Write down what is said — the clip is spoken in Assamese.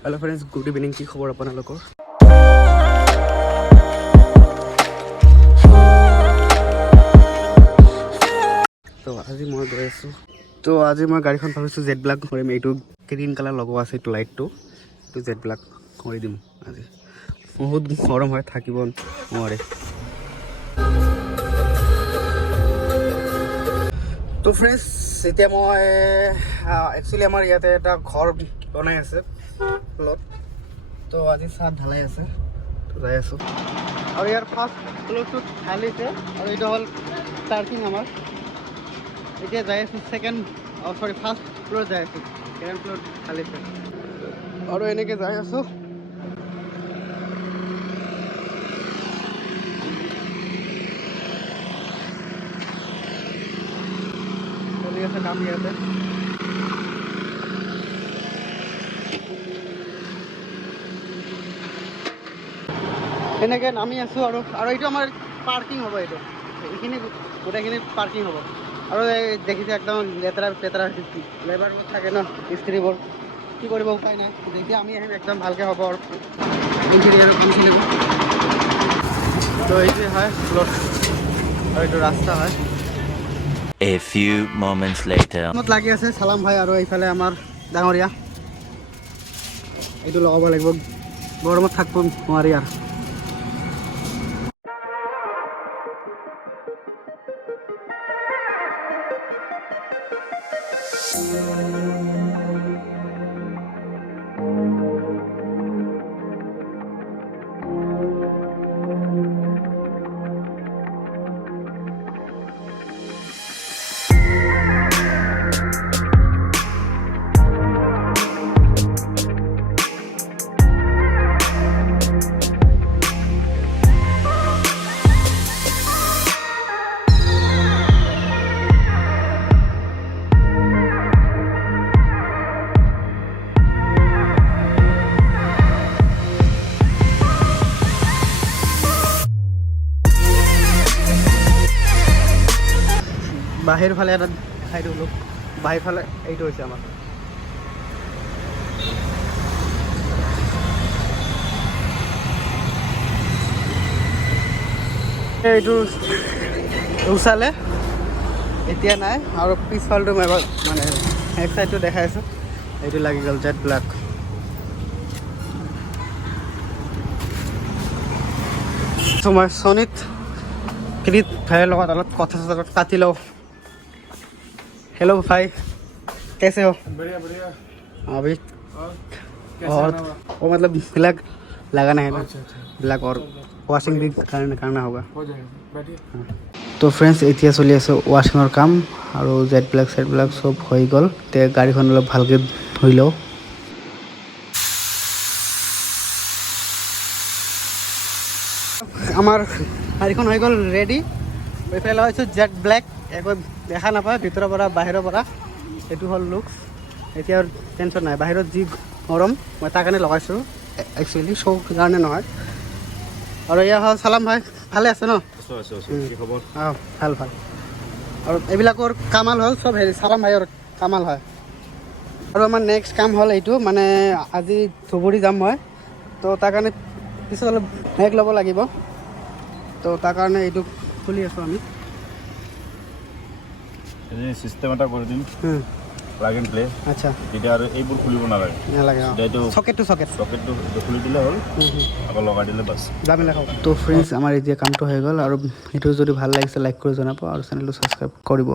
हेलो फ्रेंड्स गुड इवनिंग की खबर আপোনালোকৰ তো আজি মই গৈ আছো তো আজি মই গাড়ীখন ভাবিছো জেড ব্লাক কৰিম এইটো গ্ৰীণ কালাৰ লগোৱা আছে এইটো লাইটটো তো জেড ব্লাক কৰি দিম আজি বহুত গৰম হয় থাকিব নোৱাৰে তো ফ্ৰেন্ডছ এতিয়া মই একচুয়ালি আমাৰ ইয়াতে এটা ঘৰ বনাই আছে ফ্ল'ত তো আজি সাত ঢালাই আছে তো যাই আছো আৰু ইয়াৰ ফাৰ্ষ্ট ফ্ল'ৰটো ঢালিছে আৰু এইটো হ'ল পাৰ্কিং আমাৰ এতিয়া যাই আছো সেকেন্ড সৰি ফাৰ্ষ্ট ফ্ল'ৰ যাই আছো সেকেন্ড ফ্ল'ৰ ঢালিছে আৰু এনেকৈ যাই আছো চলি আছে কাম ইয়াতে এনেকৈ নামি আছোঁ আৰু এইটো আমাৰ পাৰ্কিং হ'ব এইটো এইখিনি গোটেইখিনি পাৰ্কিং হ'ব আৰু এই দেখিছে একদম লেতেৰা পেতেৰা লেবাৰবোৰ থাকে ন মিস্ত্ৰীবোৰ কি কৰিব উপায় নাই যেতিয়া আমি আহিম একদম ভালকৈ হ'ব আৰু ইঞ্জিনিয়াৰ কামখিনি তো এইটোৱে হয় ফ্ল'ৰ আৰু এইটো ৰাস্তা হয় A few moments later মত লাগি আছে চালাম ভাই আৰু এইফালে আমাৰ ডাঙৰীয়া এইটো লগাব লাগিব গৰমত থাকিব নোৱাৰি আৰু বাহিৰ ফালে এটা দেখাই দিওঁ লোক বাহিৰ ফালে এইটো হৈছে আমাৰ এইটো উচালে এতিয়া নাই আৰু পিছফালটো মই মানে এক চাইডটো দেখাই আছোঁ এইটো লাগি গ'ল জেড ব্লেক মই চনীত কিনিত ভাইৰ লগত অলপ কথা পাতি লওঁ हेलो भाई कैसे हो बढ़िया बढ़िया अभी और वो मतलब ब्लैक लगाना है ना अच्छा अच्छा ब्लैक और वॉशिंग भी करना होगा हो जाएगा बैठिए তো ফ্ৰেণ্ডছ এতিয়া চলি আছে ৱাশ্বিঙৰ কাম আৰু জেড ব্লেক চব হৈ গ'ল তে গাড়ীখন অলপ ভালকৈ ধুই লওঁ আমাৰ গাড়ীখন হৈ গ'ল ৰেডি এইফালে লগাইছোঁ জেড ব্লেক একো দেখা নাপায় ভিতৰৰ পৰা বাহিৰৰ পৰা এইটো হ'ল লুকছ এতিয়া আৰু টেনশ্যন নাই বাহিৰত যি গৰম মই তাৰ কাৰণে লগাইছোঁ একচুৱেলি শ্ব' কাৰণে নহয় আৰু এয়া হ'ল চালাম ভাই ভালে আছে ন অঁ ভাল ভাল আৰু এইবিলাকৰ কামাল হ'ল চব হেৰি চালাম ভাইৰ কামাল হয় আৰু আমাৰ নেক্সট কাম হ'ল এইটো মানে আজি ধুবুৰী যাম মই তো তাৰ কাৰণে পিছত অলপ ব্ৰেক ল'ব লাগিব তো তাৰ কাৰণে এইটো খুলি আছোঁ আমি এই সিস্টেম এটা কৰি দিম প্লাগ এণ্ড প্লে আচ্ছা তেতিয়া আৰু এইবোৰ খুলিব নালাগে এইটো চকেটটো খুলি দিলে হ'ল আকৌ লগাই দিলে বাছ যামি লাগাও তো ফ্ৰেণ্ডছ আমাৰ এতিয়া কামটো হৈ গ'ল আৰু সেইটো যদি ভাল লাগিছে লাইক কৰি জনাব আৰু চেনেলটো ছাবস্ক্ৰাইব কৰিব